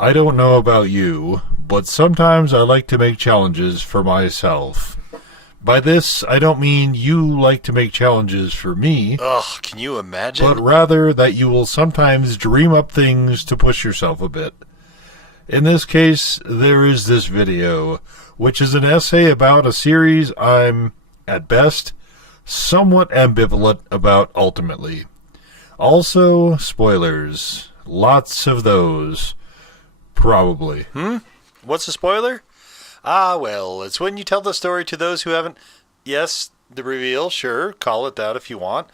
I don't know about you, but sometimes I like to make challenges for myself. By this, I don't mean you like to make challenges for me. Ugh, can you imagine? But rather that you will sometimes dream up things to push yourself a bit. In this case, there is this video, which is an essay about a series I'm, at best, somewhat ambivalent about ultimately. Also, spoilers. Lots of those. Probably. What's a spoiler? Well, it's when you tell the story to those who haven't... Yes, the reveal, sure, call it that if you want.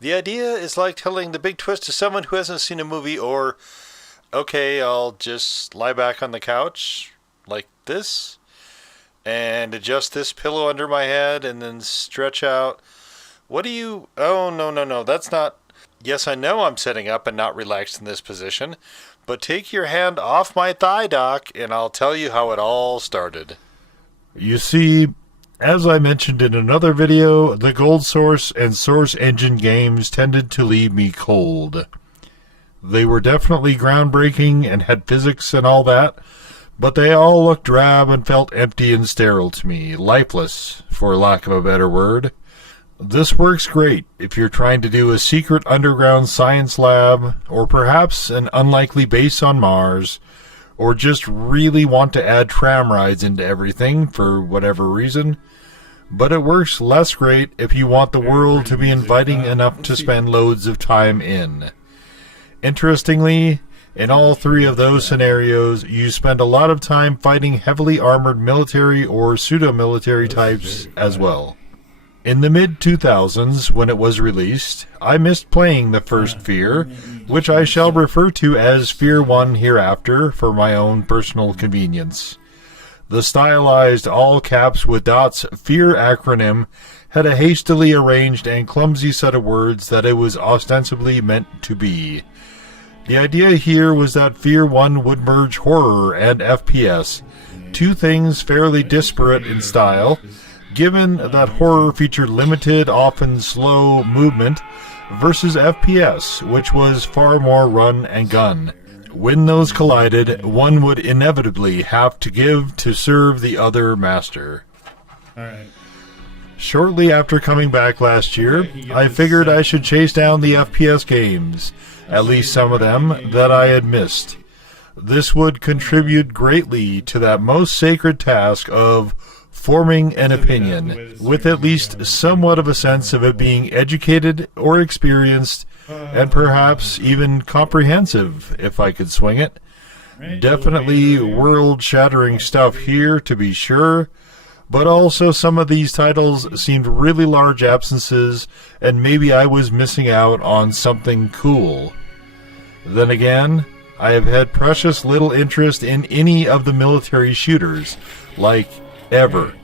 The idea is like telling the big twist to someone who hasn't seen a movie or... Okay, I'll just lie back on the couch, like this, and adjust this pillow under my head, and then stretch out. What do you... Oh, no, that's not... Yes, I know I'm sitting up and not relaxed in this position, but take your hand off my thigh, Doc, and I'll tell you how it all started. You see, as I mentioned in another video, the Gold Source and Source Engine games tended to leave me cold. They were definitely groundbreaking and had physics and all that, but they all looked drab and felt empty and sterile to me, lifeless, for lack of a better word. This works great if you're trying to do a secret underground science lab, or perhaps an unlikely base on Mars, or just really want to add tram rides into everything for whatever reason. But it works less great if you want the world to be inviting enough to spend loads of time in. Interestingly, in all three of those scenarios, you spend a lot of time fighting heavily armored military or pseudo-military types as well. In the mid-2000s, when it was released, I missed playing the first F.E.A.R, which I shall refer to as F.E.A.R 1 hereafter for my own personal convenience. The stylized all-caps with dots F.E.A.R acronym had a hastily arranged and clumsy set of words that it was ostensibly meant to be. The idea here was that F.E.A.R 1 would merge horror and FPS, two things fairly disparate in style, given that horror featured limited, often slow movement, versus FPS, which was far more run and gun. When those collided, one would inevitably have to give to serve the other master. Alright. Shortly after coming back last year, I figured I should chase down the FPS games, at least some of them that I had missed. This would contribute greatly to that most sacred task of forming an opinion, with at least somewhat of a sense of it being educated or experienced, and perhaps even comprehensive, if I could swing it. Definitely world-shattering stuff here, to be sure, but also some of these titles seemed really large absences, and maybe I was missing out on something cool. Then again, I have had precious little interest in any of the military shooters, like ever.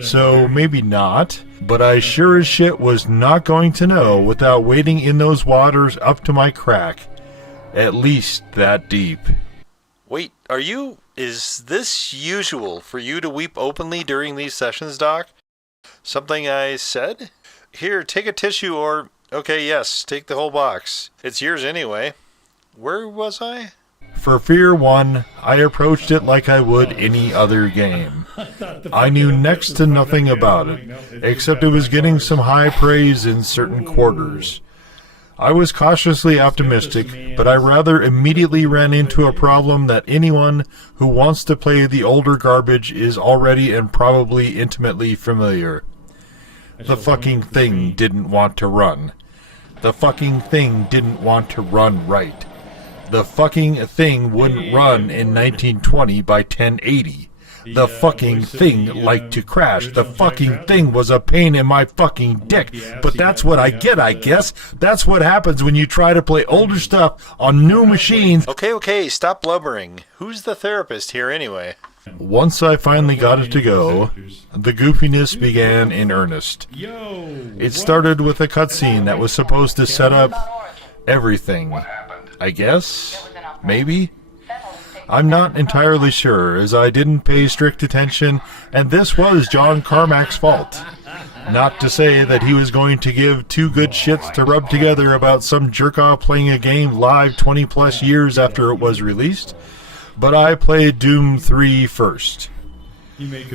So maybe not, but I sure as shit was not going to know without wading in those waters up to my crack. At least that deep. Wait, is this usual for you to weep openly during these sessions, Doc? Something I said? Here, take a tissue or... Okay, yes, take the whole box. It's yours anyway. Where was I? For F.E.A.R 1, I approached it like I would any other game. I knew next to nothing about it, except it was getting some high praise in certain quarters. I was cautiously optimistic, but I rather immediately ran into a problem that anyone who wants to play the older garbage is already and probably intimately familiar. The fucking thing didn't want to run. The fucking thing didn't want to run right. The fucking thing wouldn't run in 1920 by 1080. The fucking thing liked to crash. The fucking thing was a pain in my fucking dick. But that's what I get, I guess. That's what happens when you try to play older stuff on new machines. Okay, stop blubbering. Who's the therapist here anyway? Once I finally got it to go, the goofiness began in earnest. It started with a cutscene that was supposed to set up everything. I guess? Maybe? I'm not entirely sure, as I didn't pay strict attention, and this was John Carmack's fault. Not to say that he was going to give two good shits to rub together about some jerk-off playing a game live 20-plus years after it was released, but I played Doom 3 first.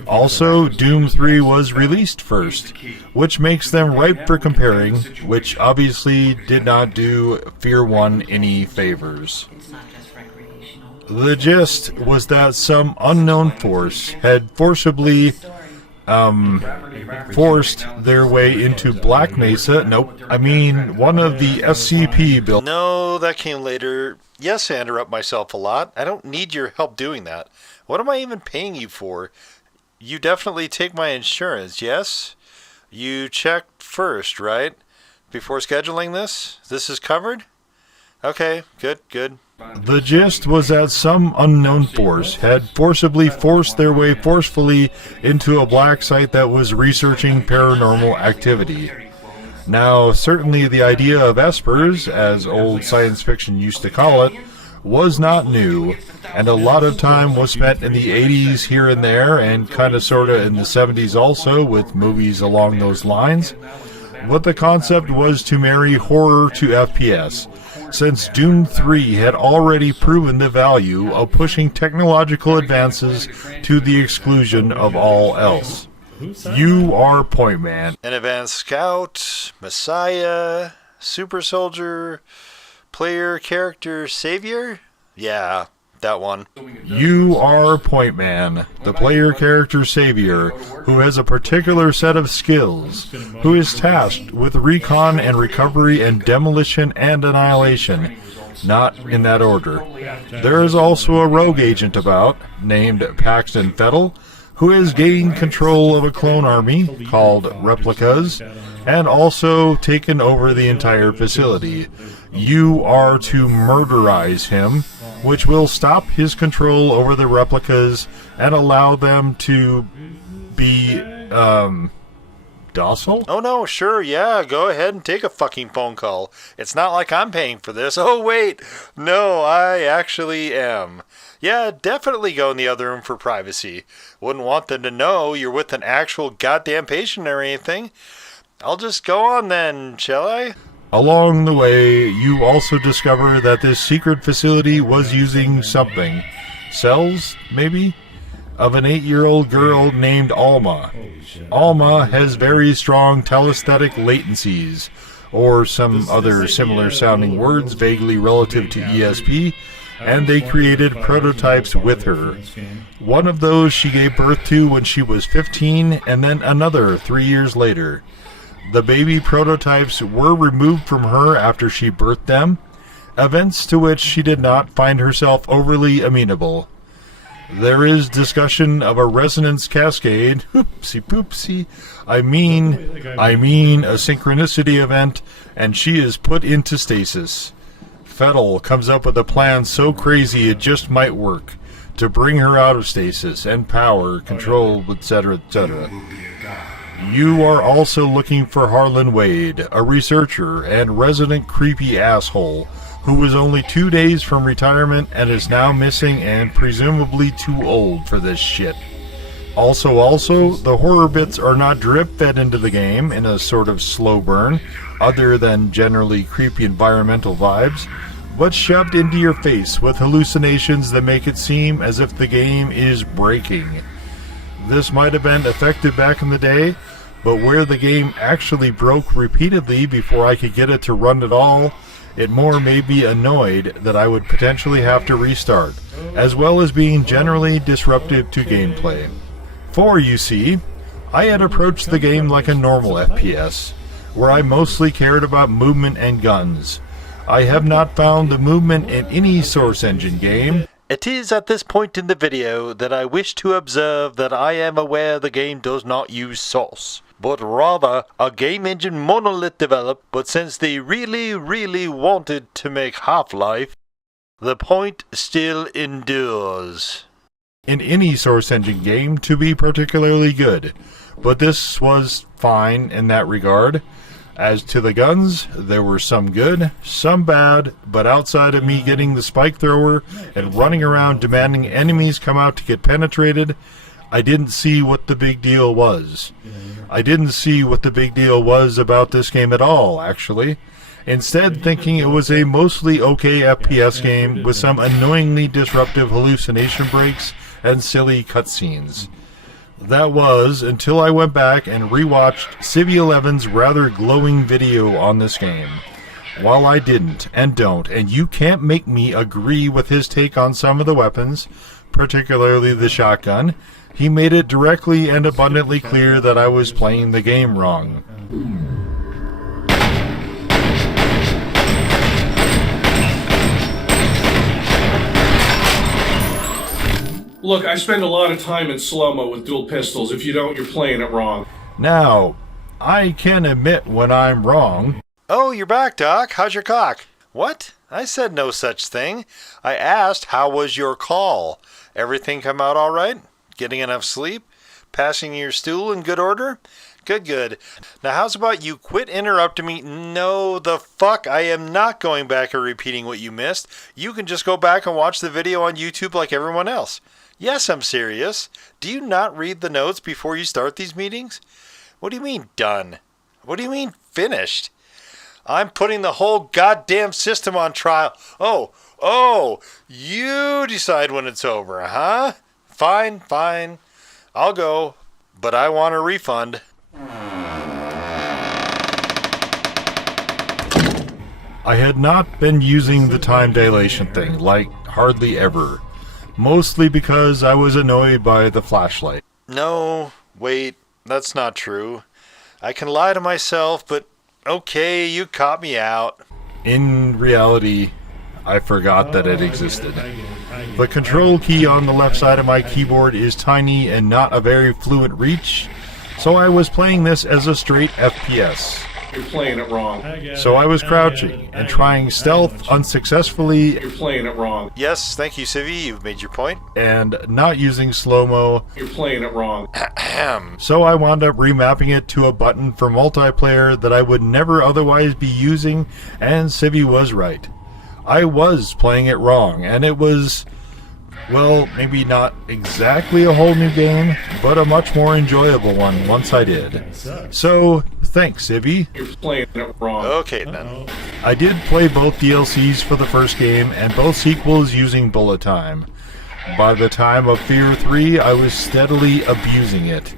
Also, Doom 3 was released first, which makes them ripe for comparing, which obviously did not do F.E.A.R 1 any favors. The gist was that some unknown force had forcibly forced their way into Black Mesa. Nope, I mean one of the SCP buildings. No, that came later. Yes, I interrupt myself a lot. I don't need your help doing that. What am I even paying you for? You definitely take my insurance, yes? You checked first, right? Before scheduling this? This is covered? Okay, good. The gist was that some unknown force had forcibly forced their way forcefully into a black site that was researching paranormal activity. Now, certainly the idea of espers, as old science fiction used to call it, was not new, and a lot of time was spent in the 80s here and there, and kinda sorta in the 70s also, with movies along those lines. But the concept was to marry horror to FPS, since Doom 3 had already proven the value of pushing technological advances to the exclusion of all else. You are Point Man. An advanced scout, messiah, super soldier, player character savior? Yeah, that one. You are Point Man, the player character savior, who has a particular set of skills, who is tasked with recon and recovery and demolition and annihilation. Not in that order. There is also a rogue agent about, named Paxton Fettel, who has gained control of a clone army, called Replicas, and also taken over the entire facility. You are to murderize him, which will stop his control over the replicas and allow them to be, docile? Oh no, sure, yeah, go ahead and take a fucking phone call. It's not like I'm paying for this. Oh wait, no, I actually am. Yeah, definitely go in the other room for privacy. Wouldn't want them to know you're with an actual goddamn patient or anything. I'll just go on then, shall I? Along the way, you also discover that this secret facility was using something. Cells, maybe? Of an 8-year-old girl named Alma. Alma has very strong telesthetic latencies, or some other similar sounding words vaguely relative to ESP, and they created prototypes with her. One of those she gave birth to when she was 15, and then another 3 years later. The baby prototypes were removed from her after she birthed them, events to which she did not find herself overly amenable. There is discussion of a resonance cascade, oopsie poopsie, I mean a synchronicity event, and she is put into stasis. Fettel comes up with a plan so crazy it just might work, to bring her out of stasis, and power, control, etc., etc. You are also looking for Harlan Wade, a researcher and resident creepy asshole, who was only 2 days from retirement and is now missing and presumably too old for this shit. Also, the horror bits are not drip-fed into the game in a sort of slow burn, other than generally creepy environmental vibes, but shoved into your face with hallucinations that make it seem as if the game is breaking. This might have been effective back in the day, but where the game actually broke repeatedly before I could get it to run at all, it more made me annoyed that I would potentially have to restart, as well as being generally disruptive to gameplay. For, you see, I had approached the game like a normal FPS, where I mostly cared about movement and guns. I have not found the movement in any Source Engine game. It is at this point in the video that I wish to observe that I am aware the game does not use Source, but rather a game engine monolith developed, but since they really wanted to make Half-Life, the point still endures. In any Source Engine game to be particularly good, but this was fine in that regard. As to the guns, there were some good, some bad, but outside of me getting the spike thrower and running around demanding enemies come out to get penetrated, I didn't see what the big deal was. I didn't see what the big deal was about this game at all, actually. instead thinking it was a mostly okay FPS game with some annoyingly disruptive hallucination breaks and silly cutscenes. That was until I went back and rewatched Civ 11's rather glowing video on this game. While I didn't and don't, and you can't make me agree with his take on some of the weapons, particularly the shotgun, he made it directly and abundantly clear that I was playing the game wrong. Look, I spend a lot of time in slow-mo with dual pistols. If you don't, you're playing it wrong. Now, I can admit when I'm wrong. Oh, you're back, Doc. How's your cock? What? I said no such thing. I asked, how was your call? Everything come out all right? Getting enough sleep? Passing your stool in good order? Good, good. Now how's about you quit interrupting me? No, the fuck, I am not going back and repeating what you missed. You can just go back and watch the video on YouTube like everyone else. Yes, I'm serious. Do you not read the notes before you start these meetings? What do you mean, done? What do you mean, finished? I'm putting the whole goddamn system on trial. Oh, you decide when it's over, huh? Fine. I'll go, but I want a refund. I had not been using the time dilation thing, like hardly ever. Mostly because I was annoyed by the flashlight. No, wait, that's not true. I can lie to myself, but okay, you caught me out. In reality, I forgot that it existed. The control key on the left side of my keyboard is tiny and not a very fluent reach, so I was playing this as a straight FPS. You're playing it wrong. So I was crouching and trying stealth unsuccessfully. You're playing it wrong. Yes, thank you, Civvy, you've made your point. And not using slow-mo. You're playing it wrong. So I wound up remapping it to a button for multiplayer that I would never otherwise be using, and Civvy was right. I was playing it wrong, and it was, well, maybe not exactly a whole new game, but a much more enjoyable one once I did. So, thanks, Civvy. You're playing it wrong. Okay, then. I did play both DLCs for the first game and both sequels using bullet time. By the time of F.E.A.R 3, I was steadily abusing it.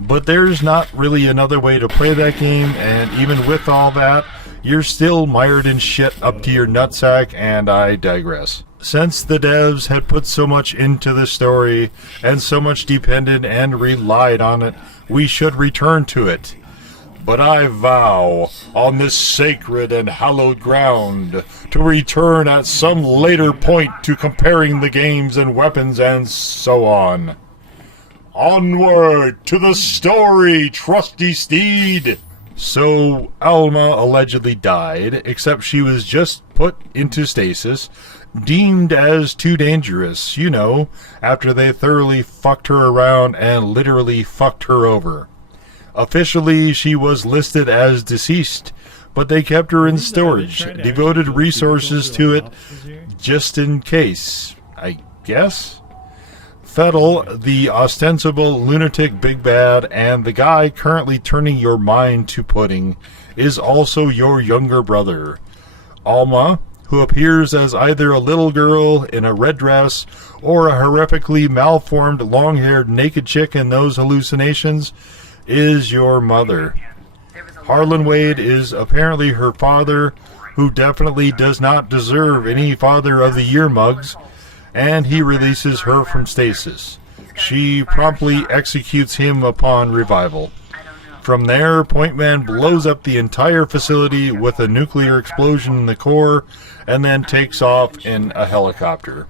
But there's not really another way to play that game, and even with all that, you're still mired in shit up to your nutsack, and I digress. Since the devs had put so much into the story, and so much depended and relied on it, we should return to it. But I vow, on this sacred and hallowed ground, to return at some later point to comparing the games and weapons and so on. Onward to the story, trusty steed! So, Alma allegedly died, except she was just put into stasis, deemed as too dangerous, you know, after they thoroughly fucked her around and literally fucked her over. Officially, she was listed as deceased, but they kept her in storage, devoted resources to it, just in case, I guess? Fettel, the ostensible lunatic big bad, and the guy currently turning your mind to pudding, is also your younger brother. Alma, who appears as either a little girl in a red dress or a horrifically malformed long-haired naked chick in those hallucinations, is your mother. Harlan Wade is apparently her father, who definitely does not deserve any Father of the Year mugs, and he releases her from stasis. She promptly executes him upon revival. From there, Point Man blows up the entire facility with a nuclear explosion in the core, and then takes off in a helicopter.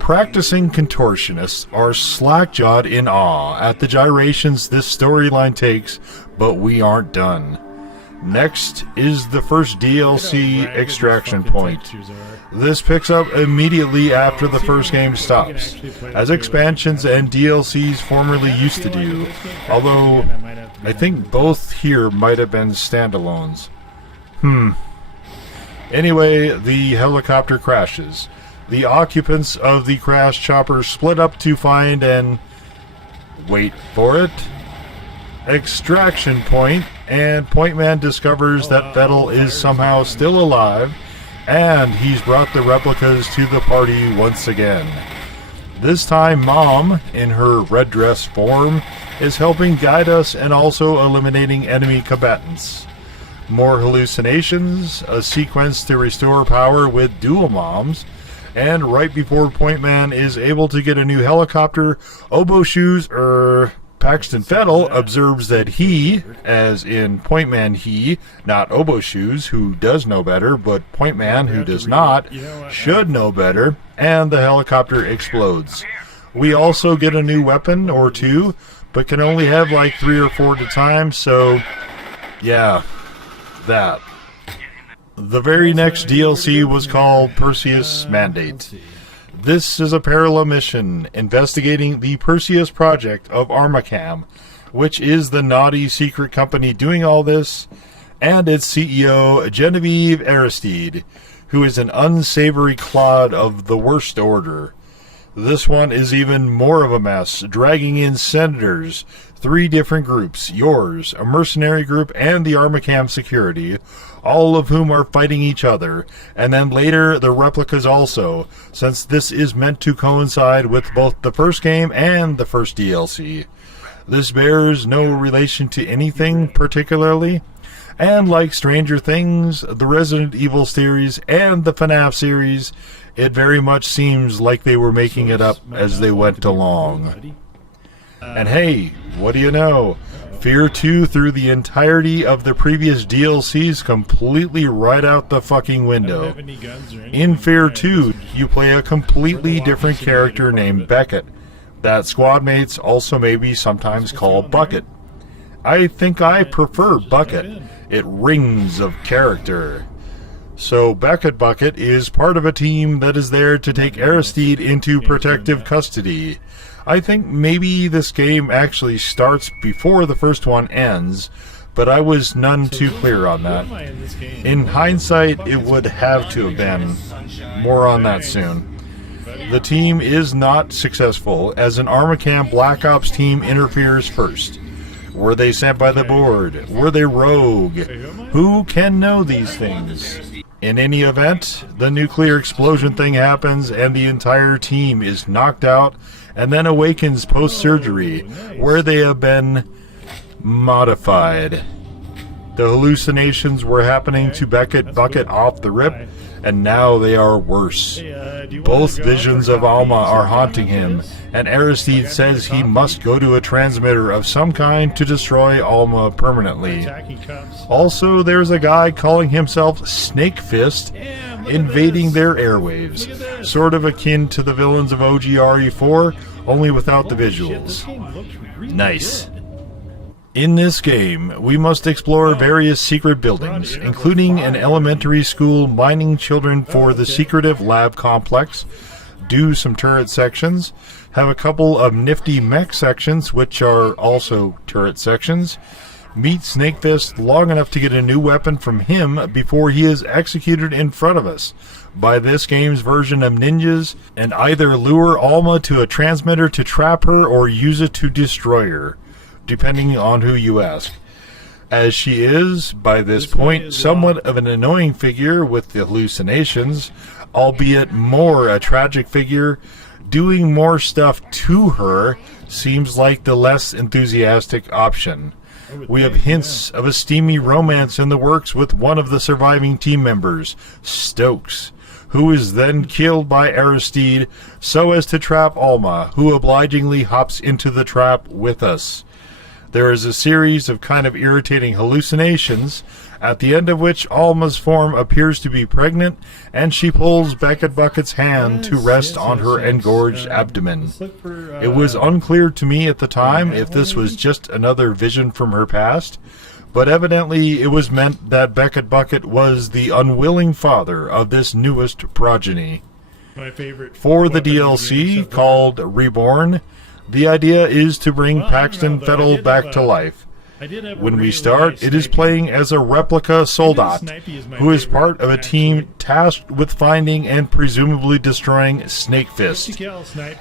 Practicing contortionists are slack-jawed in awe at the gyrations this storyline takes, but we aren't done. Next is the first DLC, Extraction Point. This picks up immediately after the first game stops, as expansions and DLCs formerly used to do, although I think both here might have been standalones. Anyway, the helicopter crashes. The occupants of the crashed chopper split up to find and... wait for it? extraction point, and Point Man discovers that Vettel is somehow still alive, and he's brought the replicas to the party once again. This time Mom, in her red dress form, is helping guide us and also eliminating enemy combatants. More hallucinations, a sequence to restore power with dual moms, and right before Point Man is able to get a new helicopter, Oboe Shoes, Paxton Vettel observes that he, as in Point Man he, not Oboe Shoes, who does know better, but Point Man, who does not, should know better, and the helicopter explodes. We also get a new weapon or two, but can only have like 3 or 4 at a time, so yeah, that. The very next DLC was called Perseus Mandate. This is a parallel mission investigating the Perseus project of Armacam, which is the naughty secret company doing all this, and its CEO, Genevieve Aristide, who is an unsavory clod of the worst order. This one is even more of a mess, dragging in senators, 3 different groups, yours, a mercenary group, and the Armacam security, all of whom are fighting each other, and then later the replicas also, since this is meant to coincide with both the first game and the first DLC. This bears no relation to anything particularly, and like Stranger Things, the Resident Evil series, and the FNAF series, it very much seems like they were making it up as they went along. And hey, what do you know? F.E.A.R 2 threw the entirety of the previous DLCs completely right out the fucking window. In F.E.A.R 2, you play a completely different character named Beckett, that squad mates also maybe sometimes call Bucket. I think I prefer Bucket. It rings of character. So Beckett Bucket is part of a team that is there to take Aristide into protective custody. I think maybe this game actually starts before the first one ends, but I was none too clear on that. In hindsight, it would have to have been. More on that soon. The team is not successful, as an Armacam Black Ops team interferes first. Were they sent by the board? Were they rogue? Who can know these things? In any event, the nuclear explosion thing happens and the entire team is knocked out and then awakens post-surgery, where they have been modified. The hallucinations were happening to Beckett Bucket off the rip, and now they are worse. Both visions of Alma are haunting him, and Aristide says he must go to a transmitter of some kind to destroy Alma permanently. Also, there's a guy calling himself Snake Fist invading their airwaves, sort of akin to the villains of OGRE4, only without the visuals. Nice. In this game, we must explore various secret buildings, including an elementary school mining children for the secretive lab complex, do some turret sections, have a couple of nifty mech sections which are also turret sections, meet Snakefist long enough to get a new weapon from him before he is executed in front of us by this game's version of ninjas, and either lure Alma to a transmitter to trap her or use it to destroy her, depending on who you ask. As she is, by this point, somewhat of an annoying figure with the hallucinations, albeit more a tragic figure, doing more stuff to her seems like the less enthusiastic option. We have hints of a steamy romance in the works with one of the surviving team members, Stokes, who is then killed by Aristide so as to trap Alma, who obligingly hops into the trap with us. There is a series of kind of irritating hallucinations, at the end of which Alma's form appears to be pregnant, and she pulls Beckett Bucket's hand to rest on her engorged abdomen. It was unclear to me at the time if this was just another vision from her past, but evidently it was meant that Beckett Bucket was the unwilling father of this newest progeny. For the DLC, called Reborn, the idea is to bring Paxton Vettel back to life. When we start, it is playing as a replica soldat, who is part of a team tasked with finding and presumably destroying Snake Fist.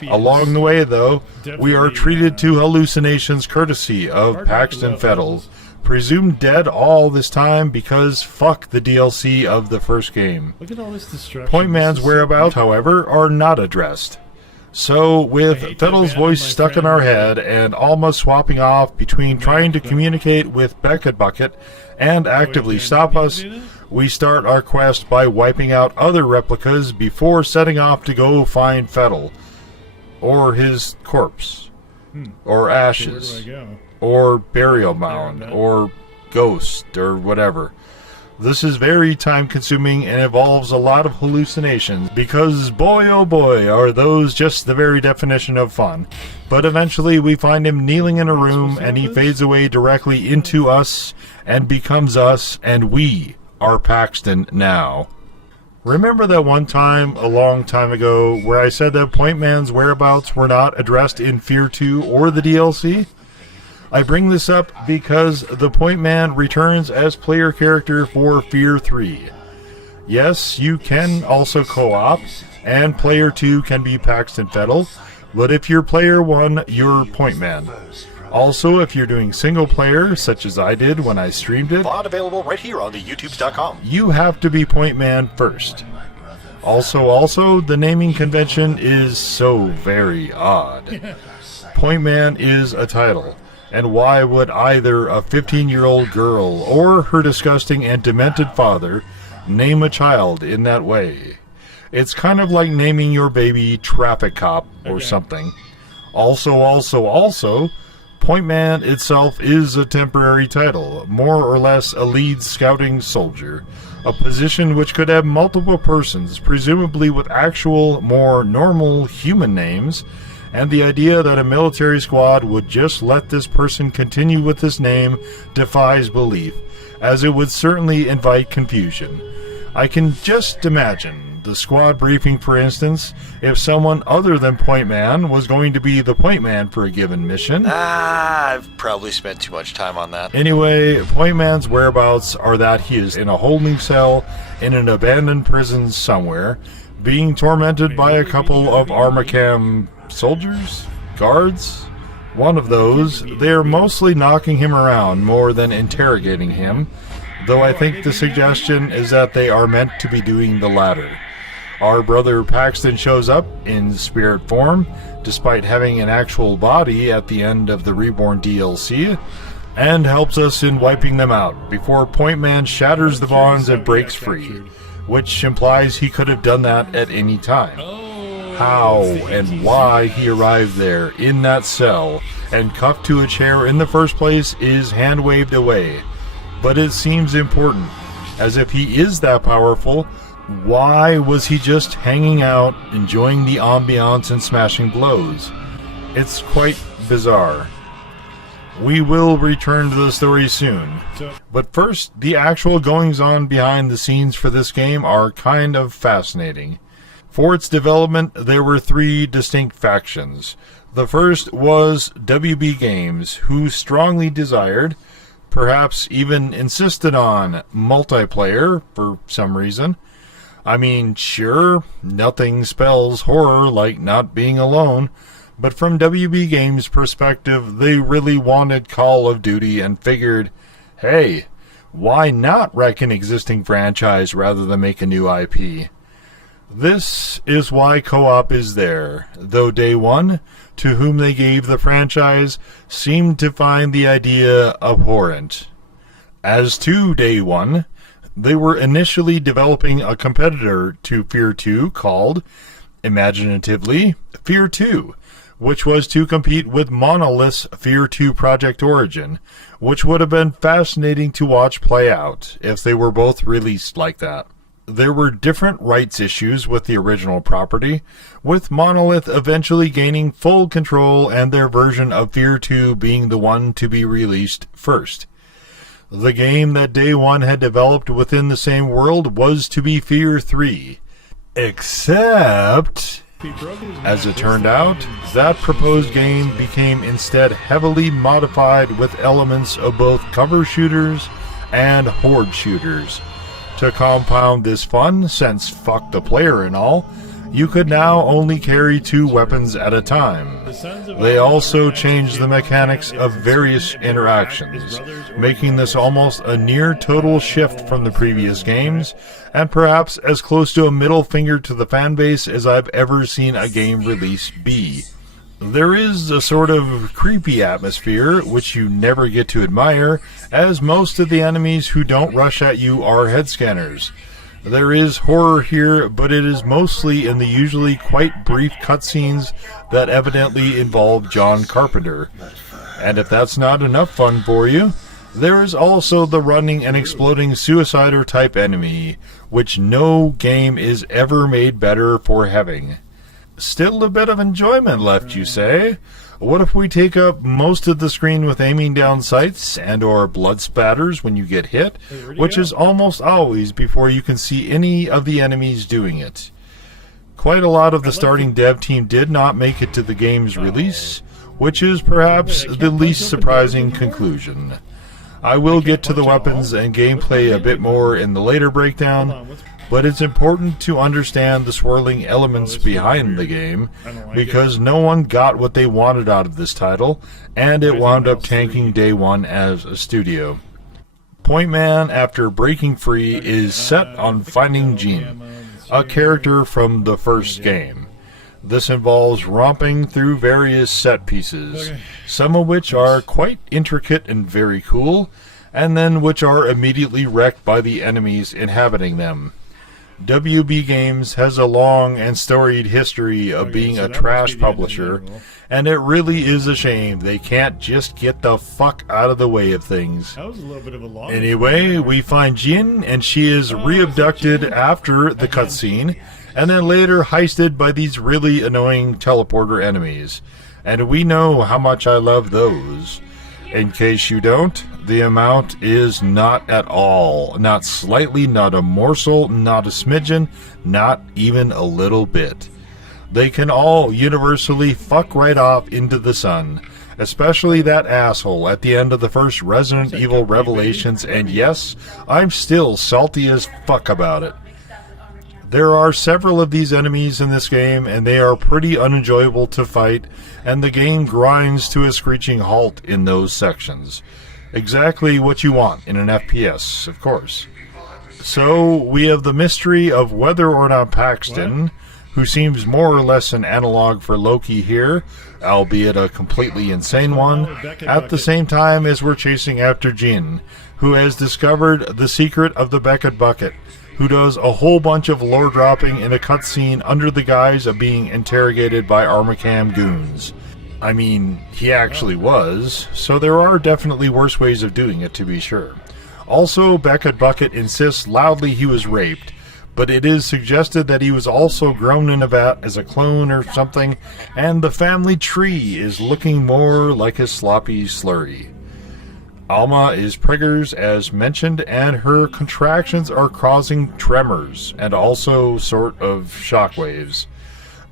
Along the way, though, we are treated to hallucinations courtesy of Paxton Fettel, presumed dead all this time because fuck the DLC of the first game. Look at all this destruction. Point Man's whereabouts, however, are not addressed. So, with Fettel's voice stuck in our head and almost swapping off between trying to communicate with Beckett Bucket and actively stop us, we start our quest by wiping out other replicas before setting off to go find Fettel, or his corpse, or ashes, or burial mound, or ghost, or whatever. This is very time-consuming and involves a lot of hallucinations, because boy oh boy are those just the very definition of fun. But eventually we find him kneeling in a room and he fades away directly into us and becomes us, and we are Paxton now. Remember that one time a long time ago where I said that Point Man's whereabouts were not addressed in F.E.A.R 2 or the DLC? I bring this up because the Point Man returns as player character for F.E.A.R 3. Yes, you can also co-op, and player 2 can be Paxton Fettel, but if you're player 1, you're Point Man. Also, if you're doing single player, such as I did when I streamed it, VOD available right here on the youtubes.com. you have to be Point Man first. Also, the naming convention is so very odd. Point Man is a title. And why would either a 15-year-old girl or her disgusting and demented father name a child in that way? It's kind of like naming your baby Traffic Cop or something. Also, Point Man itself is a temporary title, more or less a lead scouting soldier, a position which could have multiple persons, presumably with actual, more normal human names, and the idea that a military squad would just let this person continue with this name defies belief, as it would certainly invite confusion. I can just imagine the squad briefing, for instance, if someone other than Point Man was going to be the Point Man for a given mission. I've probably spent too much time on that. Anyway, Point Man's whereabouts are that he is in a holding cell in an abandoned prison somewhere, being tormented by a couple of Armacam soldiers? Guards? One of those. They are mostly knocking him around more than interrogating him, though I think the suggestion is that they are meant to be doing the latter. Our brother Paxton shows up in spirit form, despite having an actual body at the end of the Reborn DLC, and helps us in wiping them out before Point Man shatters the bonds and breaks free, which implies he could have done that at any time. How and why he arrived there in that cell and cuffed to a chair in the first place is hand-waved away. But it seems important, as if he is that powerful, why was he just hanging out, enjoying the ambiance and smashing blows? It's quite bizarre. We will return to the story soon. But first, the actual goings-on behind the scenes for this game are kind of fascinating. For its development, there were 3 distinct factions. The first was WB Games, who strongly desired, perhaps even insisted on, multiplayer for some reason. I mean, sure, nothing spells horror like not being alone, but from WB Games' perspective, they really wanted Call of Duty and figured, hey, why not wreck an existing franchise rather than make a new IP? This is why co-op is there, though Day One, to whom they gave the franchise, seemed to find the idea abhorrent. As to Day One, they were initially developing a competitor to F.E.A.R 2 called, imaginatively, F.E.A.R 2, which was to compete with Monolith's F.E.A.R 2 Project Origin, which would have been fascinating to watch play out if they were both released like that. There were different rights issues with the original property, with Monolith eventually gaining full control and their version of F.E.A.R 2 being the one to be released first. The game that Day One had developed within the same world was to be F.E.A.R 3. Except As it turned out, that proposed game became instead heavily modified with elements of both cover shooters and horde shooters. To compound this fun, since fuck the player and all, you could now only carry 2 weapons at a time. They also changed the mechanics of various interactions, making this almost a near total shift from the previous games, and perhaps as close to a middle finger to the fanbase as I've ever seen a game release be. There is a sort of creepy atmosphere, which you never get to admire, as most of the enemies who don't rush at you are head scanners. There is horror here, but it is mostly in the usually quite brief cutscenes that evidently involve John Carpenter. And if that's not enough fun for you, there is also the running and exploding suicider type enemy, which no game is ever made better for having. Still a bit of enjoyment left, you say? What if we take up most of the screen with aiming down sights and or blood spatters when you get hit, which is almost always before you can see any of the enemies doing it? Quite a lot of the starting dev team did not make it to the game's release, which is perhaps the least surprising conclusion. I will get to the weapons and gameplay a bit more in the later breakdown, but it's important to understand the swirling elements behind the game, because no one got what they wanted out of this title, and it wound up tanking day one as a studio. Point Man, after breaking free, is set on finding Jean, a character from the first game. This involves romping through various set pieces, some of which are quite intricate and very cool, and then which are immediately wrecked by the enemies inhabiting them. WB Games has a long and storied history of being a trash publisher, and it really is a shame they can't just get the fuck out of the way of things. Anyway, we find Jin, and she is re-abducted after the cutscene, and then later heisted by these really annoying teleporter enemies. And we know how much I love those. In case you don't, the amount is not at all. Not slightly, not a morsel, not a smidgen, not even a little bit. They can all universally fuck right off into the sun. Especially that asshole at the end of the first Resident Evil Revelations, and yes, I'm still salty as fuck about it. There are several of these enemies in this game, and they are pretty unenjoyable to fight, and the game grinds to a screeching halt in those sections. Exactly what you want in an FPS, of course. So, we have the mystery of whether or not Paxton, who seems more or less an analog for Loki here, albeit a completely insane one, at the same time as we're chasing after Jin, who has discovered the secret of the Beckett Bucket, who does a whole bunch of lore dropping in a cutscene under the guise of being interrogated by Armacam goons. I mean, he actually was, so there are definitely worse ways of doing it, to be sure. Also, Beckett Bucket insists loudly he was raped, but it is suggested that he was also grown in a vat as a clone or something, and the family tree is looking more like a sloppy slurry. Alma is preggers, as mentioned, and her contractions are causing tremors, and also sort of shockwaves.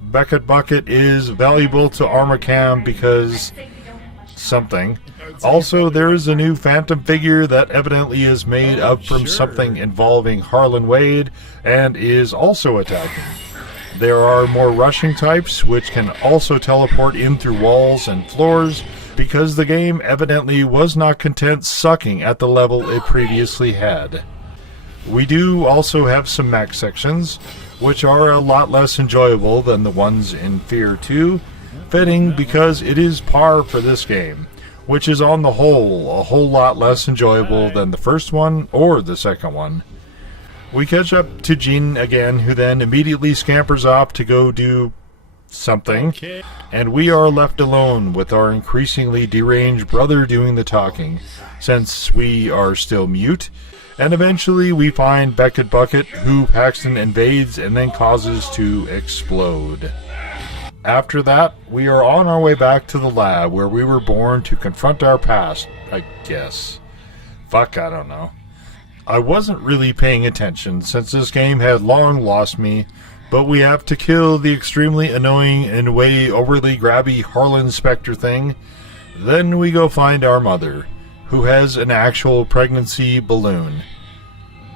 Beckett Bucket is valuable to Armacam because something. Also, there is a new phantom figure that evidently is made up from something involving Harlan Wade, and is also attacking. There are more rushing types, which can also teleport in through walls and floors, because the game evidently was not content sucking at the level it previously had. We do also have some mech sections, which are a lot less enjoyable than the ones in F.E.A.R 2, fitting because it is par for this game, which is on the whole a whole lot less enjoyable than the first one or the second one. We catch up to Jean again, who then immediately scampers off to go do something, and we are left alone with our increasingly deranged brother doing the talking, since we are still mute, and eventually we find Beckett Bucket, who Paxton invades and then causes to explode. After that, we are on our way back to the lab where we were born to confront our past, I guess. Fuck, I don't know. I wasn't really paying attention since this game had long lost me, but we have to kill the extremely annoying and way overly grabby Harlan Spectre thing. Then we go find our mother, who has an actual pregnancy balloon.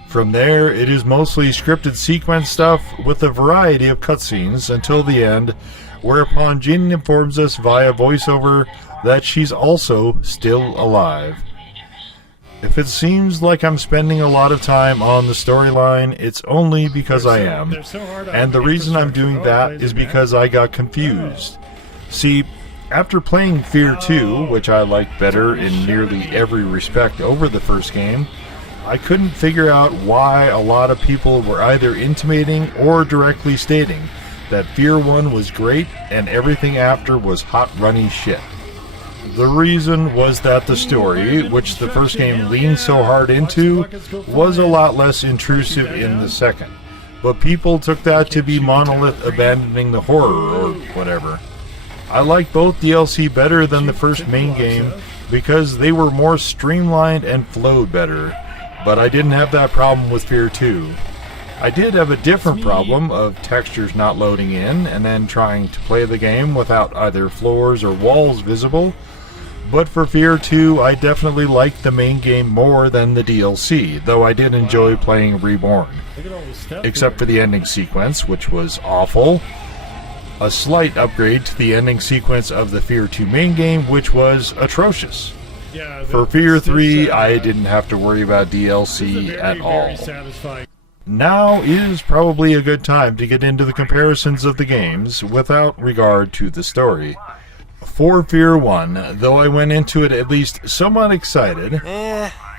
From there, it is mostly scripted sequence stuff with a variety of cutscenes until the end, whereupon Jean informs us via voiceover that she's also still alive. If it seems like I'm spending a lot of time on the storyline, it's only because I am. And the reason I'm doing that is because I got confused. See, after playing F.E.A.R 2, which I like better in nearly every respect over the first game, I couldn't figure out why a lot of people were either intimating or directly stating that F.E.A.R 1 was great and everything after was hot runny shit. The reason was that the story, which the first game leaned so hard into, was a lot less intrusive in the second. But people took that to be Monolith abandoning the horror or whatever. I like both DLC better than the first main game because they were more streamlined and flowed better, but I didn't have that problem with F.E.A.R 2. I did have a different problem of textures not loading in and then trying to play the game without either floors or walls visible, but for F.E.A.R 2 I definitely liked the main game more than the DLC, though I did enjoy playing Reborn. Except for the ending sequence, which was awful. A slight upgrade to the ending sequence of the F.E.A.R 2 main game, which was atrocious. For F.E.A.R 3, I didn't have to worry about DLC at all. Now is probably a good time to get into the comparisons of the games without regard to the story. For F.E.A.R 1, though I went into it at least somewhat excited,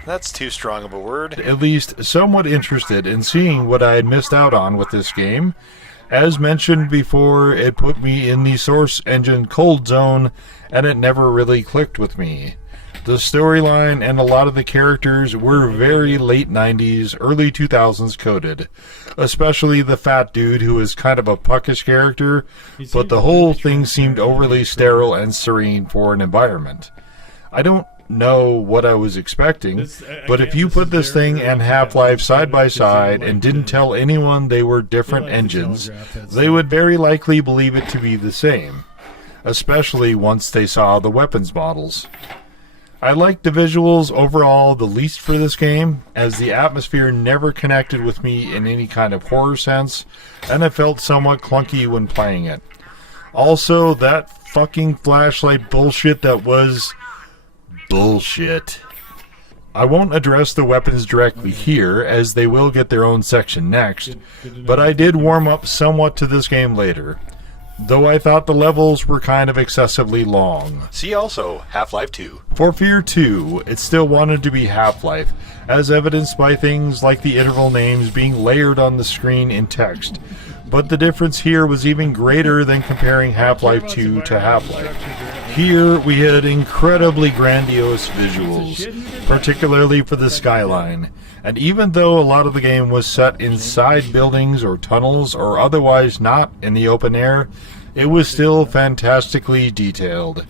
That's too strong of a word. at least somewhat interested in seeing what I had missed out on with this game. As mentioned before, it put me in the Source Engine cold zone, and it never really clicked with me. The storyline and a lot of the characters were very late 90s, early 2000s coded, especially the fat dude who was kind of a puckish character, but the whole thing seemed overly sterile and serene for an environment. I don't know what I was expecting, but if you put this thing and Half-Life side by side and didn't tell anyone they were different engines, they would very likely believe it to be the same, especially once they saw the weapons models. I liked the visuals overall the least for this game, as the atmosphere never connected with me in any kind of horror sense, and it felt somewhat clunky when playing it. Also, that fucking flashlight bullshit that was bullshit. I won't address the weapons directly here, as they will get their own section next, but I did warm up somewhat to this game later, though I thought the levels were kind of excessively long. See also Half-Life 2. For F.E.A.R 2, it still wanted to be Half-Life, as evidenced by things like the interval names being layered on the screen in text, but the difference here was even greater than comparing Half-Life 2 to Half-Life. Here we had incredibly grandiose visuals, particularly for the skyline, and even though a lot of the game was set inside buildings or tunnels or otherwise not in the open air, it was still fantastically detailed.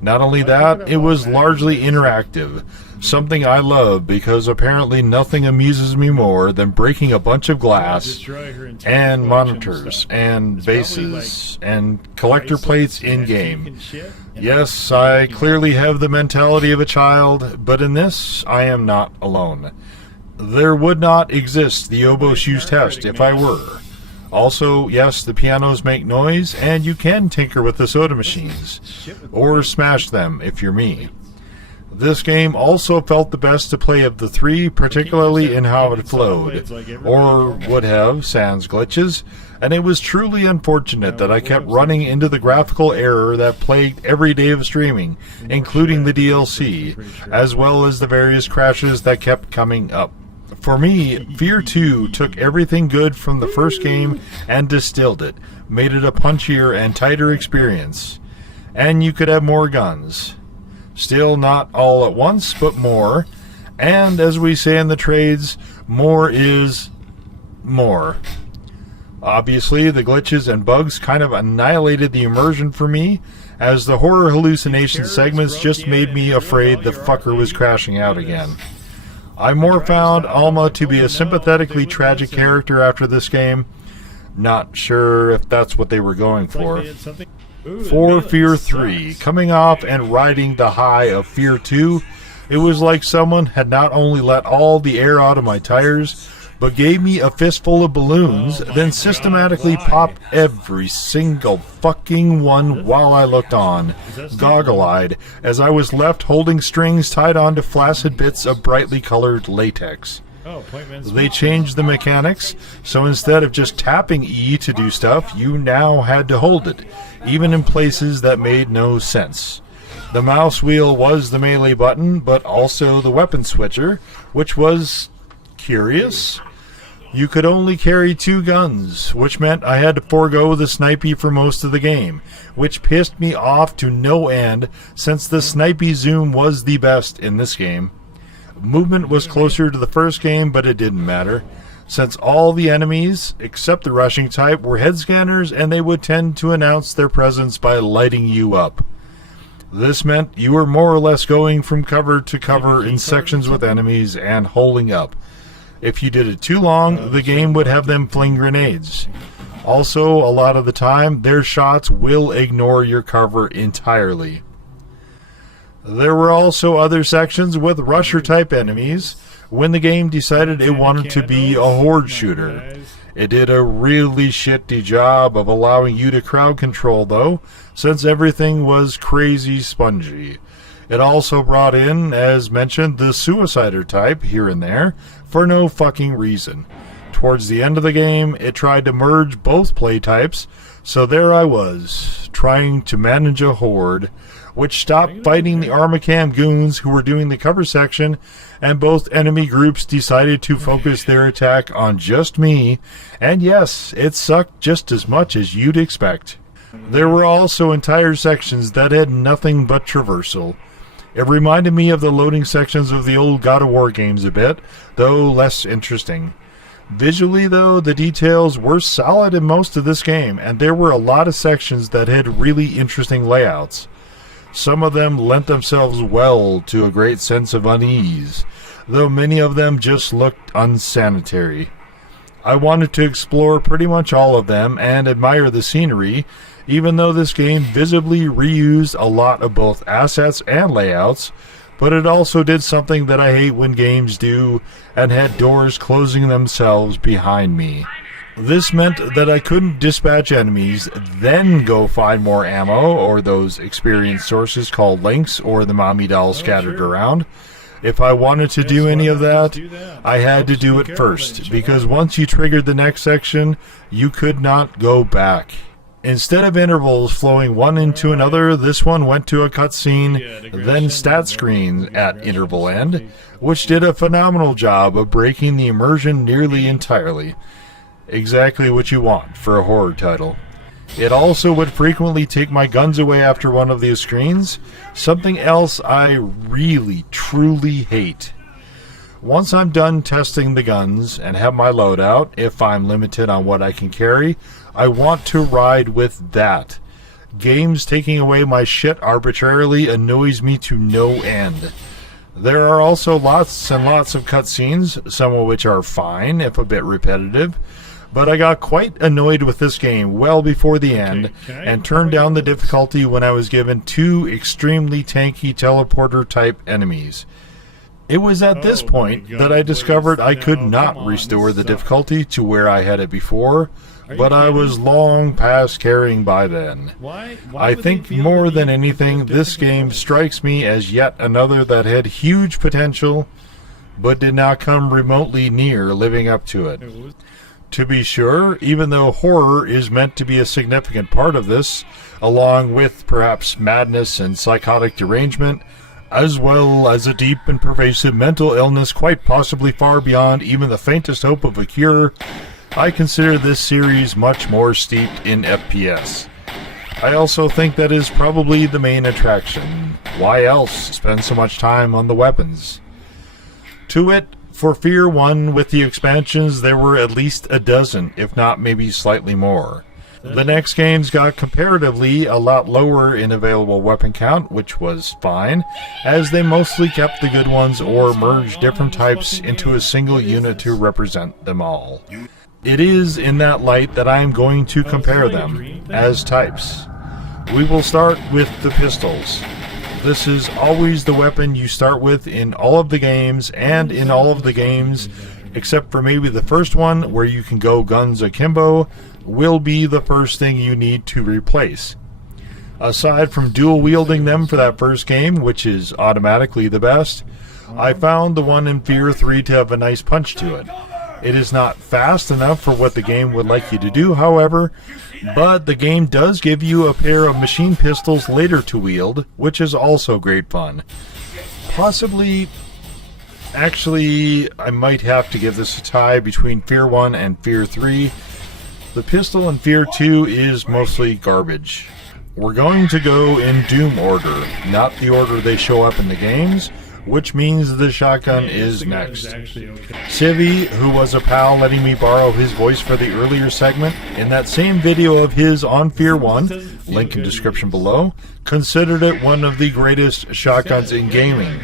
Not only that, it was largely interactive, something I love because apparently nothing amuses me more than breaking a bunch of glass and monitors and bases and collector plates in-game. Yes, I clearly have the mentality of a child, but in this, I am not alone. There would not exist the oboe shoes test if I were. Also, yes, the pianos make noise, and you can tinker with the soda machines, or smash them if you're me. This game also felt the best to play of the three, particularly in how it flowed, or would have, sans glitches, and it was truly unfortunate that I kept running into the graphical error that plagued every day of streaming, including the DLC, as well as the various crashes that kept coming up. For me, F.E.A.R 2 took everything good from the first game and distilled it, made it a punchier and tighter experience. And you could have more guns. Still not all at once, but more. And as we say in the trades, more is more. Obviously, the glitches and bugs kind of annihilated the immersion for me, as the horror hallucination segments just made me afraid the fucker was crashing out again. I more found Alma to be a sympathetically tragic character after this game, Not sure if that's what they were going for. Ooh, For melee Fear sucks. 3, coming off and riding the high of Fear 2, it was like someone had not only let all the air out of my tires, but gave me a fistful of balloons, Oh my then God, systematically why? popped every single fucking one while I looked on, that still goggle-eyed, as I was left holding strings tied onto flaccid bits of brightly colored latex. Oh, point man. They changed the mechanics, so instead of just tapping E to do stuff, you now had to hold it, even in places that made no sense. The mouse wheel was the melee button, but also the weapon switcher, which was curious. You could only carry 2 guns, which meant I had to forego the snipey for most of the game, which pissed me off to no end since the snipey zoom was the best in this game. Movement was closer to the first game, but it didn't matter, since all the enemies, except the rushing type, were head scanners and they would tend to announce their presence by lighting you up. This meant you were more or less going from cover to cover in sections with enemies and holding up. If you did it too long, the game would have them fling grenades. Also, a lot of the time, their shots will ignore your cover entirely. There were also other sections with rusher-type enemies when the game decided it wanted to be a horde shooter. It did a really shitty job of allowing you to crowd control, though, since everything was crazy spongy. It also brought in, as mentioned, the suicider type here and there for no fucking reason. Towards the end of the game, it tried to merge both play types, so there I was, trying to manage a horde, which stopped fighting the Armacam goons who were doing the cover section, and both enemy groups decided to focus their attack on just me, and yes, it sucked just as much as you'd expect. There were also entire sections that had nothing but traversal. It reminded me of the loading sections of the old God of War games a bit, though less interesting. Visually, though, the details were solid in most of this game, and there were a lot of sections that had really interesting layouts. Some of them lent themselves well to a great sense of unease, though many of them just looked unsanitary. I wanted to explore pretty much all of them and admire the scenery, even though this game visibly reused a lot of both assets and layouts, but it also did something that I hate when games do, and had doors closing themselves behind me. This meant that I couldn't dispatch enemies, then go find more ammo, or those experience sources called links, or the mommy dolls scattered around. If I wanted to do any of that, I had to do it first, because once you triggered the next section, you could not go back. Instead of intervals flowing one into another, this one went to a cutscene, then stat screen at interval end, which did a phenomenal job of breaking the immersion nearly entirely. Exactly what you want for a horror title. It also would frequently take my guns away after one of these screens, something else I really, truly hate. Once I'm done testing the guns and have my loadout, if I'm limited on what I can carry, I want to ride with that. Games taking away my shit arbitrarily annoys me to no end. There are also lots and lots of cutscenes, some of which are fine, if a bit repetitive, but I got quite annoyed with this game well before the end, and turned down the difficulty when I was given 2 extremely tanky teleporter-type enemies. It was at this point that I discovered I could not restore the difficulty to where I had it before, but I was long past caring by then. I think more than anything, this game strikes me as yet another that had huge potential, but did not come remotely near living up to it. To be sure, even though horror is meant to be a significant part of this, along with perhaps madness and psychotic derangement, as well as a deep and pervasive mental illness quite possibly far beyond even the faintest hope of a cure, I consider this series much more steeped in FPS. I also think that is probably the main attraction. Why else spend so much time on the weapons? To it, for Fear 1 with the expansions, there were at least a dozen, if not maybe slightly more. The next games got comparatively a lot lower in available weapon count, which was fine, as they mostly kept the good ones or merged different types into a single unit to represent them all. It is in that light that I am going to compare them as types. We will start with the pistols. This is always the weapon you start with in all of the games, and in all of the games, except for maybe the first one where you can go guns akimbo, will be the first thing you need to replace. Aside from dual wielding them for that first game, which is automatically the best, I found the one in Fear 3 to have a nice punch to it. It is not fast enough for what the game would like you to do, however, but the game does give you a pair of machine pistols later to wield, which is also great fun. Possibly, actually, I might have to give this a tie between Fear 1 and Fear 3. The pistol in Fear 2 is mostly garbage. We're going to go in Doom order, not the order they show up in the games, which means the shotgun is next. Civi, who was a pal letting me borrow his voice for the earlier segment, in that same video of his on Fear 1, link in description below, considered it one of the greatest shotguns in gaming.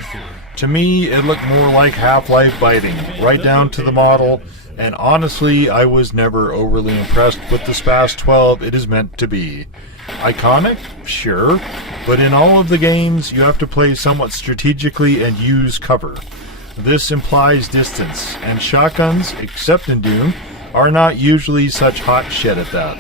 To me, it looked more like Half-Life biting, right down to the model, and honestly, I was never overly impressed with the SPAS 12 it is meant to be. Iconic? Sure. But in all of the games, you have to play somewhat strategically and use cover. This implies distance, and shotguns, except in Doom, are not usually such hot shit at that.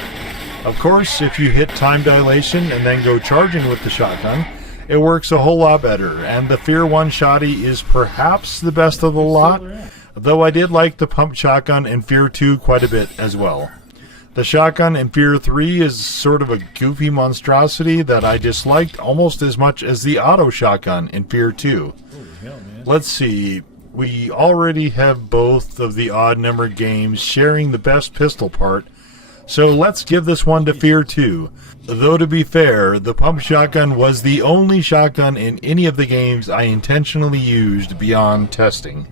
Of course, if you hit time dilation and then go charging with the shotgun, it works a whole lot better, and the Fear 1 shotty is perhaps the best of the lot, though I did like the pump shotgun in Fear 2 quite a bit as well. The shotgun in Fear 3 is sort of a goofy monstrosity that I disliked almost as much as the auto shotgun in Fear 2. Let's see, we already have both of the odd-numbered games sharing the best pistol part, so let's give this one to Fear 2. Though to be fair, the pump shotgun was the only shotgun in any of the games I intentionally used beyond testing.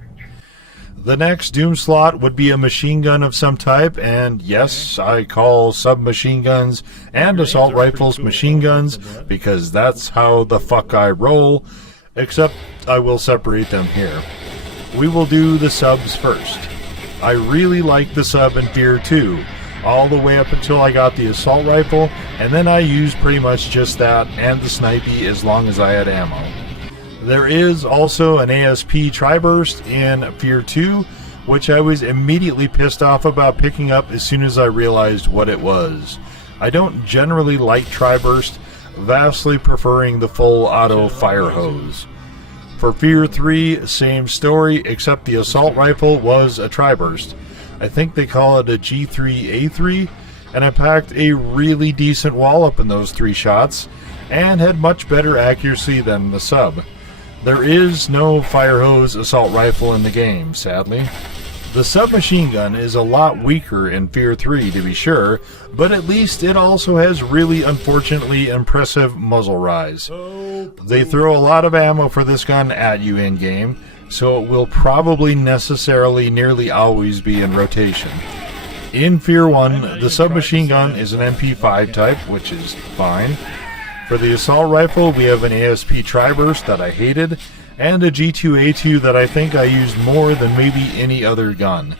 The next Doom slot would be a machine gun of some type, and yes, I call submachine guns and assault rifles machine guns because that's how the fuck I roll, except I will separate them here. We will do the subs first. I really liked the sub in Fear 2, all the way up until I got the assault rifle, and then I used pretty much just that and the snipey as long as I had ammo. There is also an ASP tri-burst in Fear 2, which I was immediately pissed off about picking up as soon as I realized what it was. I don't generally like tri-burst, vastly preferring the full auto fire hose. For Fear 3, same story, except the assault rifle was a tri-burst. I think they call it a G3A3, and I packed a really decent wallop in those 3 shots, and had much better accuracy than the sub. There is no fire hose assault rifle in the game, sadly. The submachine gun is a lot weaker in Fear 3, to be sure, but at least it also has really unfortunately impressive muzzle rise. They throw a lot of ammo for this gun at you in-game, so it will probably necessarily nearly always be in rotation. In Fear 1, the submachine gun is an MP5 type, which is fine. For the assault rifle, we have an ASP tri-burst that I hated, and a G2A2 that I think I used more than maybe any other gun.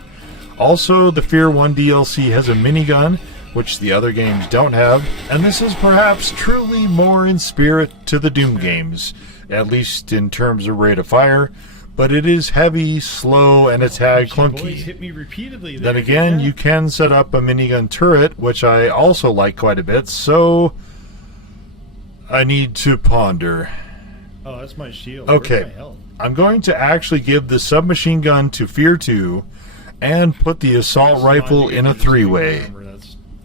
Also, the Fear 1 DLC has a minigun, which the other games don't have, and this is perhaps truly more in spirit to the Doom games, at least in terms of rate of fire, but it is heavy, slow, and a tad clunky. Then again, you can set up a minigun turret, which I also like quite a bit, so I need to ponder. Oh, that's my shield. Okay, I'm going to actually give the submachine gun to Fear 2 and put the assault rifle in a 3-way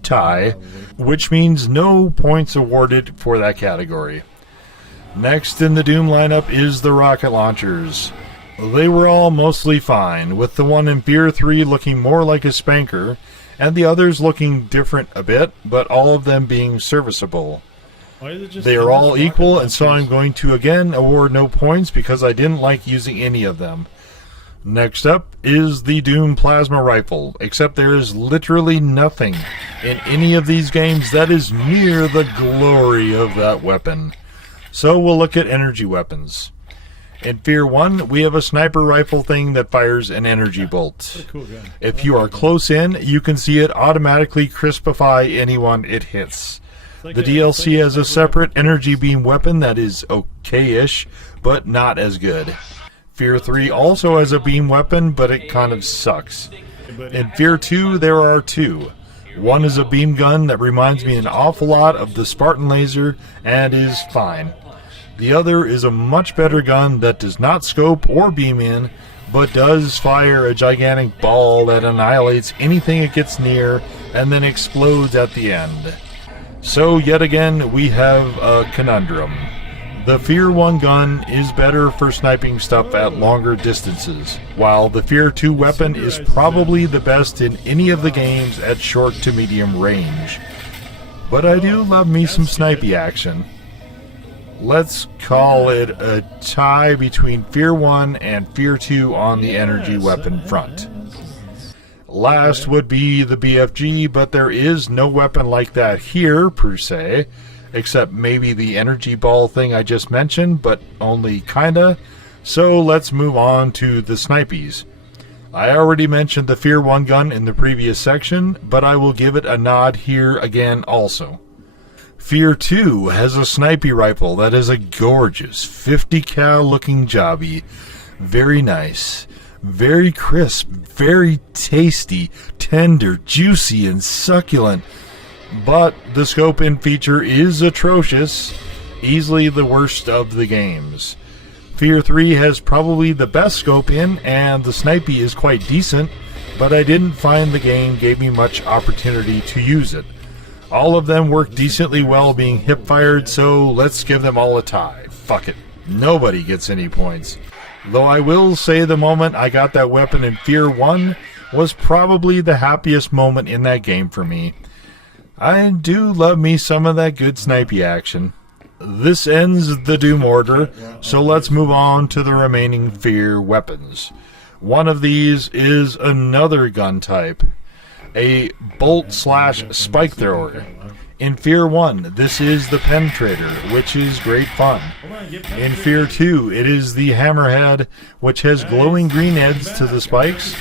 tie, which means no points awarded for that category. Next in the Doom lineup is the rocket launchers. They were all mostly fine, with the one in Fear 3 looking more like a spanker, and the others looking different a bit, but all of them being serviceable. They are all equal, and so I'm going to again award no points because I didn't like using any of them. Next up is the Doom Plasma Rifle, except there is literally nothing in any of these games that is near the glory of that weapon. So we'll look at energy weapons. In F.E.A.R 1, we have a sniper rifle thing that fires an energy bolt. Cool gun. If you are close in, you can see it automatically crispify anyone it hits. The DLC has a separate energy beam weapon that is okay-ish, but not as good. F.E.A.R 3 also has a beam weapon, but it kind of sucks. In F.E.A.R 2, there are two. One is a beam gun that reminds me an awful lot of the Spartan laser and is fine. The other is a much better gun that does not scope or beam in, but does fire a gigantic ball that annihilates anything it gets near and then explodes at the end. So yet again, we have a conundrum. The F.E.A.R 1 gun is better for sniping stuff at longer distances, while the F.E.A.R 2 weapon is probably the best in any of the games at short to medium range. But I do love me some snipey action. Let's call it a tie between F.E.A.R 1 and F.E.A.R 2 on the energy weapon front. Last would be the BFG, but there is no weapon like that here, per se, except maybe the energy ball thing I just mentioned, but only kinda. So let's move on to the snipies. I already mentioned the F.E.A.R 1 gun in the previous section, but I will give it a nod here again also. F.E.A.R 2 has a snipey rifle that is a gorgeous 50 cal looking jobby. Very nice, very crisp, very tasty, tender, juicy, and succulent. But the scope in feature is atrocious, easily the worst of the games. F.E.A.R 3 has probably the best scope in, and the snipey is quite decent, but I didn't find the game gave me much opportunity to use it. All of them work decently well being hip-fired, so let's give them all a tie. Fuck it. Nobody gets any points. Though I will say the moment I got that weapon in F.E.A.R 1 was probably the happiest moment in that game for me. I do love me some of that good snipey action. This ends the Doom order, so let's move on to the remaining F.E.A.R weapons. One of these is another gun type, a bolt/spike thrower. In F.E.A.R 1, this is the penetrator, which is great fun. In F.E.A.R 2, it is the hammerhead, which has glowing green ends to the spikes.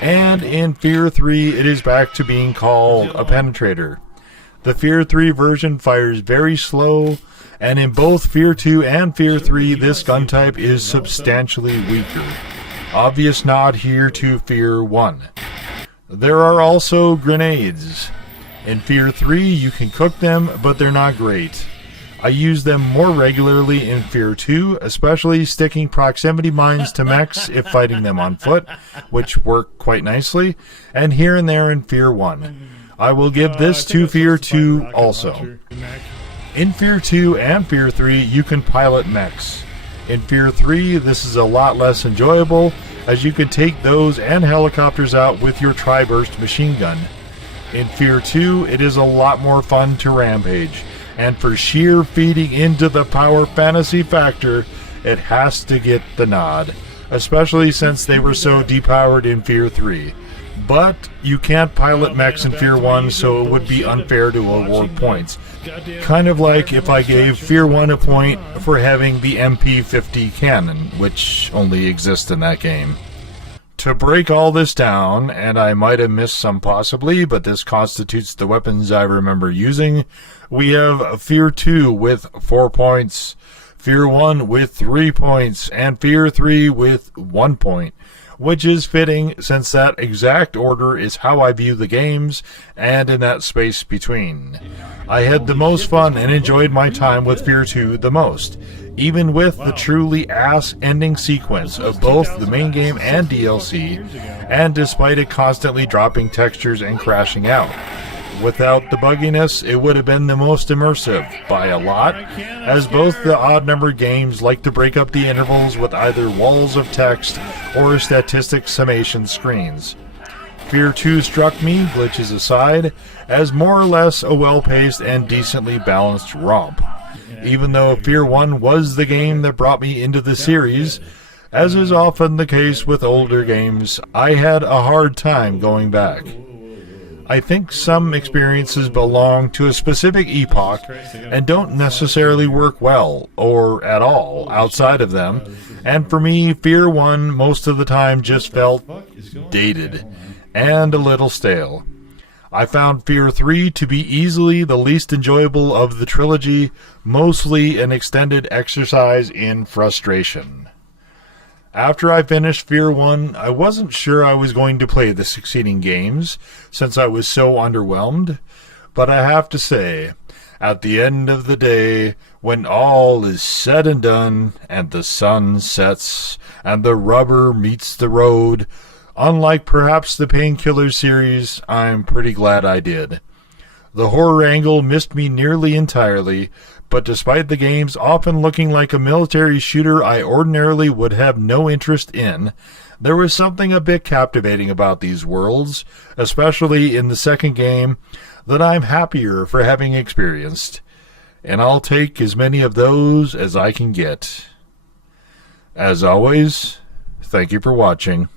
And in F.E.A.R 3, it is back to being called a penetrator. The F.E.A.R 3 version fires very slow, and in both F.E.A.R 2 and F.E.A.R 3, this gun type is substantially weaker. Obvious nod here to F.E.A.R 1. There are also grenades. In F.E.A.R 3, you can cook them, but they're not great. I use them more regularly in F.E.A.R 2, especially sticking proximity mines to mechs if fighting them on foot, which work quite nicely, and here and there in F.E.A.R 1. I will give this to F.E.A.R 2 also. In F.E.A.R 2 and F.E.A.R 3, you can pilot mechs. In F.E.A.R 3, this is a lot less enjoyable, as you can take those and helicopters out with your tri-burst machine gun. In F.E.A.R 2, it is a lot more fun to rampage, and for sheer feeding into the power fantasy factor, it has to get the nod, especially since they were so depowered in F.E.A.R 3. But you can't pilot mechs in F.E.A.R 1, so it would be unfair to award points. Kind of like if I gave F.E.A.R 1 a point for having the MP50 cannon, which only exists in that game. To break all this down, and I might have missed some possibly, but this constitutes the weapons I remember using, we have F.E.A.R 2 with 4 points, F.E.A.R 1 with 3 points, and F.E.A.R 3 with 1 point. Which is fitting since that exact order is how I view the games, and in that space between. I had the most fun and enjoyed my time with F.E.A.R 2 the most, even with the truly ass ending sequence of both the main game and DLC, and despite it constantly dropping textures and crashing out. Without the bugginess, it would have been the most immersive, by a lot, as both the odd-numbered games like to break up the intervals with either walls of text or statistic summation screens. F.E.A.R 2 struck me, glitches aside, as more or less a well-paced and decently balanced romp. Even though F.E.A.R 1 was the game that brought me into the series, as is often the case with older games, I had a hard time going back. I think some experiences belong to a specific epoch and don't necessarily work well, or at all, outside of them. And for me, Fear 1 most of the time just felt dated and a little stale. I found Fear 3 to be easily the least enjoyable of the trilogy, mostly an extended exercise in frustration. After I finished Fear 1, I wasn't sure I was going to play the succeeding games, since I was so underwhelmed, but I have to say, at the end of the day, when all is said and done, and the sun sets, and the rubber meets the road, unlike perhaps the Painkiller series, I'm pretty glad I did. The horror angle missed me nearly entirely, but despite the games often looking like a military shooter I ordinarily would have no interest in, there was something a bit captivating about these worlds, especially in the second game, that I'm happier for having experienced. And I'll take as many of those as I can get. As always, thank you for watching.